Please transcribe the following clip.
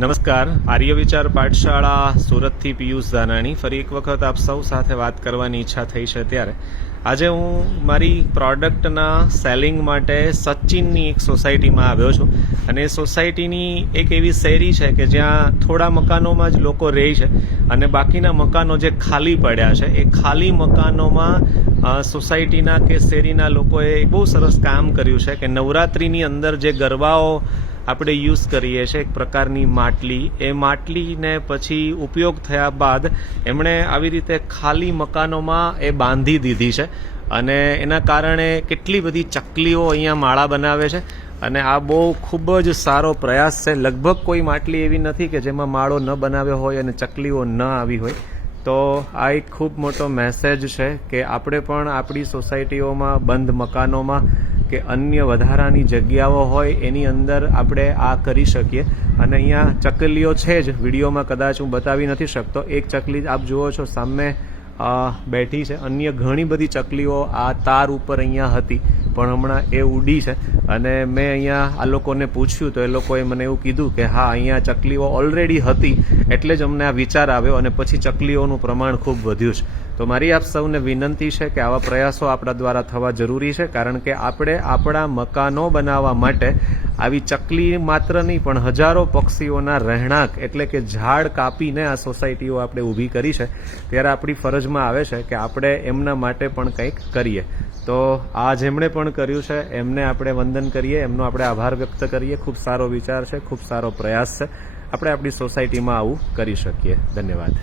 નમસ્કાર, આર્ય વિચાર પાઠશાળા સુરતથી પિયુષ ધાનાણી ફરી એક વખત આપ સૌ સાથે વાત કરવાની ઈચ્છા થઈ છે. ત્યારે આજે હું મારી પ્રોડક્ટના સેલિંગ માટે સચિનની એક સોસાયટીમાં આવ્યો છું અને એ સોસાયટીની એક એવી શેરી છે કે જ્યાં થોડા મકાનોમાં જ લોકો રહે છે અને બાકીના મકાનો જે ખાલી પડ્યા છે એ ખાલી મકાનોમાં સોસાયટીના કે શેરીના લોકોએ બહુ સરસ કામ કર્યું છે કે નવરાત્રિની અંદર જે ગરબાઓ આપણે યુઝ કરીએ છીએ એક પ્રકારની માટલી, એ માટલીને પછી ઉપયોગ થયા બાદ એમણે આવી રીતે ખાલી મકાનોમાં એ બાંધી દીધી છે અને એના કારણે કેટલી બધી ચકલીઓ અહીંયા માળા બનાવે છે અને આ બહુ ખૂબ જ સારો પ્રયાસ છે. લગભગ કોઈ માટલી એવી નથી કે જેમાં માળો ન બનાવ્યો હોય અને ચકલીઓ ન આવી હોય. તો આ એક ખૂબ મોટો મેસેજ છે કે આપણે પણ આપણી સોસાયટીઓમાં બંધ મકાનોમાં કે અન્ય વધારાની જગ્યાઓ હોય એની અંદર આપણે આ કરી શકીએ. અને અહીંયા ચકલીઓ છે જ, વિડીયોમાં કદાચ હું બતાવી નથી શકતો. એક ચકલી આપ જુઓ છો સામે બેઠી છે. અન્ય ઘણી બધી ચકલીઓ આ તાર ઉપર અહીંયા હતી પણ હમણાં એ ઉડી છે અને મેં અહીંયા આ લોકોને પૂછ્યું તો એ લોકોએ મને એવું કીધું કે હા, અહીંયા ચકલીઓ ઓલરેડી હતી એટલે જ અમને આ વિચાર આવ્યો અને પછી ચકલીઓનું પ્રમાણ ખૂબ વધ્યું છે. તો મારી આપ સૌને વિનંતી છે કે આવા પ્રયાસો આપણા દ્વારા થવા જરૂરી છે, કારણ કે આપણે આપણા મકાનો બનાવવા માટે આવી ચકલી માત્ર નહીં પણ હજારો પક્ષીઓના રહેણાંક એટલે કે ઝાડ કાપીને આ સોસાયટીઓ આપણે ઊભી કરી છે. ત્યારે આપણી ફરજમાં આવે છે કે આપણે એમના માટે પણ કંઈક કરીએ. તો આ જેમણે પણ કર્યું છે એમને આપણે વંદન કરીએ, એમનો આપણે આભાર વ્યક્ત કરીએ. ખૂબ સારો વિચાર છે, ખૂબ સારો પ્રયાસ છે. આપણે આપણી સોસાયટીમાં આવું કરી શકીએ. ધન્યવાદ.